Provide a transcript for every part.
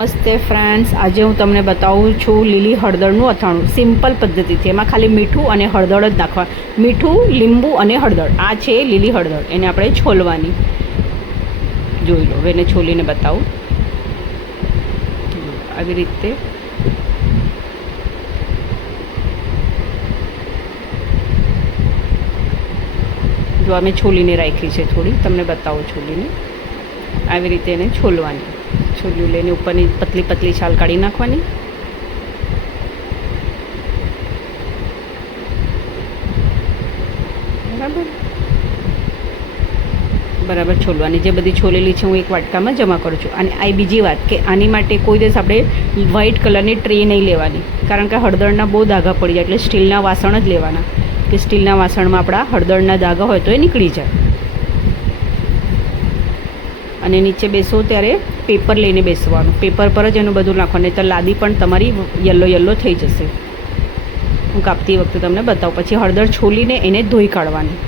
નમસ્તે ફ્રેન્ડ્સ, આજે હું તમને બતાવું છું લીલી હળદરનું અથાણું સિમ્પલ પદ્ધતિથી. એમાં ખાલી મીઠું અને હળદર જ નાખવા. મીઠું, લીંબુ અને હળદર. આ છે લીલી હળદર. એને આપણે છોલવાની. જોઈ લો, એને છોલીને બતાવું. આવી રીતે જો અમે છોલીને રાખી છે થોડી, તમને બતાવું છોલીને. આવી રીતે એને છોલવાની. છોલ્યું લઈને ઉપરની પતલી પતલી છાલ કાઢી નાખવાની. બરાબર છોલવાની. જે બધી છોલેલી છે હું એક વાટકામાં જમા કરું છું. અને આ બીજી વાત કે આની માટે કોઈ દિવસ આપણે વ્હાઇટ કલરની ટ્રે નહીં લેવાની, કારણ કે હળદરના બહુ દાગા પડી જાય. એટલે સ્ટીલના વાસણ જ લેવાના, કે સ્ટીલના વાસણમાં આપણા હળદરના દાગા હોય તો એ નીકળી જાય. અને નીચે બેસો ત્યારે પેપર લઈને બેસવાનું. પેપર પર જ એનું બધું નાખવાનું, નહીં તો લાદી પણ તમારી યલો થઈ જશે. હું કાપતી વખતે તમને બતાવું. પછી હળદર છોલીને એને ધોઈ કાઢવાની.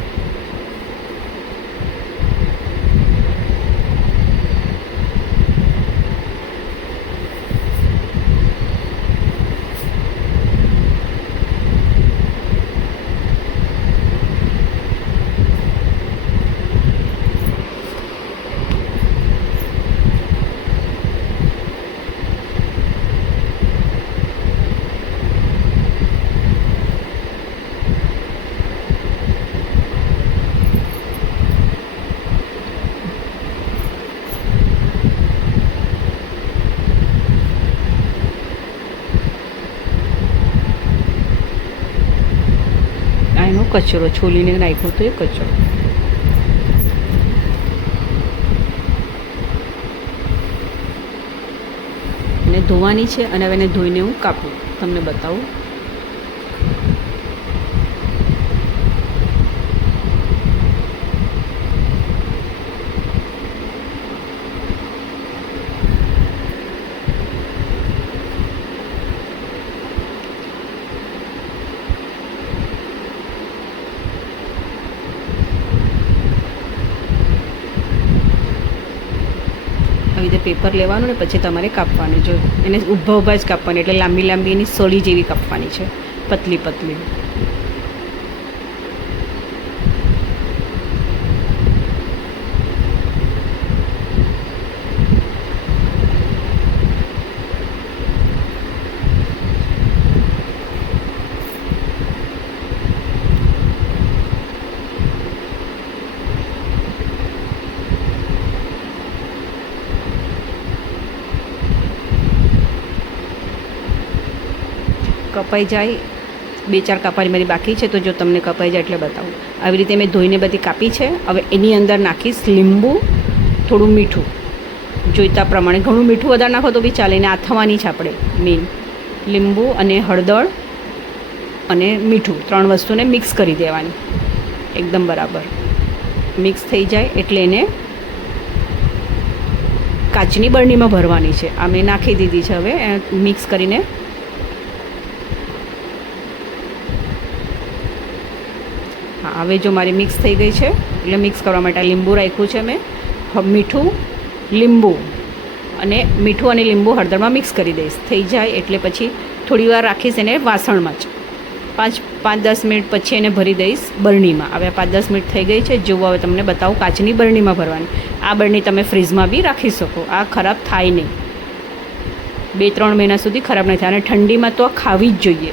એનો કચરો છોલીને નાખ્યો તો એ કચરો. એને ધોવાની છે. અને હવે એને ધોઈને હું કાપું, તમને બતાવું. આવી રીતે પેપર લેવાનું ને પછી તમારે કાપવાનું. જો એને ઊભા જ કાપવાની, એટલે લાંબી લાંબી એની સળી જેવી કાપવાની છે, પતલી પતલી. કપાઈ જાય. 2-4 કાપવાની મારી બાકી છે, તો જો તમને કપાઈ જાય એટલે બતાવું. આવી રીતે મેં ધોઈને બધી કાપી છે. હવે એની અંદર નાખીશ લીંબુ, થોડું મીઠું જોઈતા પ્રમાણે. ઘણું મીઠું વધારે નાખો તો બી ચાલે. એને આથવાની છે આપણે મેઇન. લીંબુ અને હળદર અને મીઠું 3 વસ્તુને મિક્સ કરી દેવાની એકદમ બરાબર. મિક્સ થઈ જાય એટલે એને કાચની બરણીમાં ભરવાની છે. આ મેં નાખી દીધી છે. હવે મિક્સ કરીને હા, હવે જો મારી મિક્સ થઈ ગઈ છે, એટલે મિક્સ કરવા માટે લીંબુ રાખ્યું છે મેં. મીઠું, લીંબુ અને લીંબુ હળદરમાં મિક્સ કરી દઈશ. થઈ જાય એટલે પછી થોડી વાર રાખીશ એને વાસણમાં જ. 5-10 મિનિટ પછી એને ભરી દઈશ બરણીમાં. હવે 5-10 મિનિટ થઈ ગઈ છે. જુઓ, હવે તમને બતાવું. કાચની બરણીમાં ભરવાની. આ બરણી તમે ફ્રીજમાં બી રાખી શકો. આ ખરાબ થાય નહીં. 2-3 મહિના સુધી ખરાબ નહીં થાય. અને ઠંડીમાં તો આ ખાવી જ જોઈએ.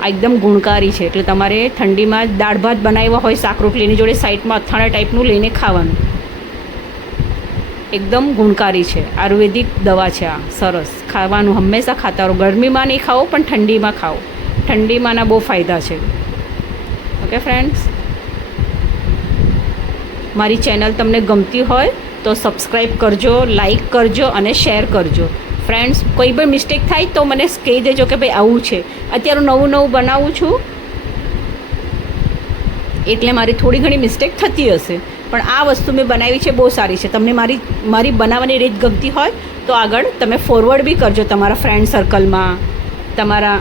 આ એકદમ ગુણકારી છે. એટલે તમારે ઠંડીમાં દાળ ભાત બનાવ્યા હોય, શાક રોટલીની જોડે સાઈડમાં અથાણા ટાઈપનું લઈને ખાવાનું. એકદમ ગુણકારી છે. આયુર્વેદિક દવા છે આ. સરસ ખાવાનું. હંમેશા ખાતા રહો. ગરમીમાં નહીં ખાઓ, પણ ઠંડીમાં ખાઓ. ઠંડીમાંના બહુ ફાયદા છે. ઓકે ફ્રેન્ડ્સ, મારી ચેનલ તમને ગમતી હોય તો સબસ્ક્રાઈબ કરજો, લાઈક કરજો અને શેર કરજો. ફ્રેન્ડ્સ, કોઈ પણ મિસ્ટેક થાય તો મને કહી દેજો કે ભાઈ આવું છે. અત્યારે નવું બનાવું છું, એટલે મારી થોડી ઘણી મિસ્ટેક થતી હશે, પણ આ વસ્તુ મેં બનાવી છે બહુ સારી છે. તમને મારી બનાવવાની રીત ગમતી હોય તો આગળ તમે ફોરવર્ડ બી કરજો તમારા ફ્રેન્ડ સર્કલમાં, તમારા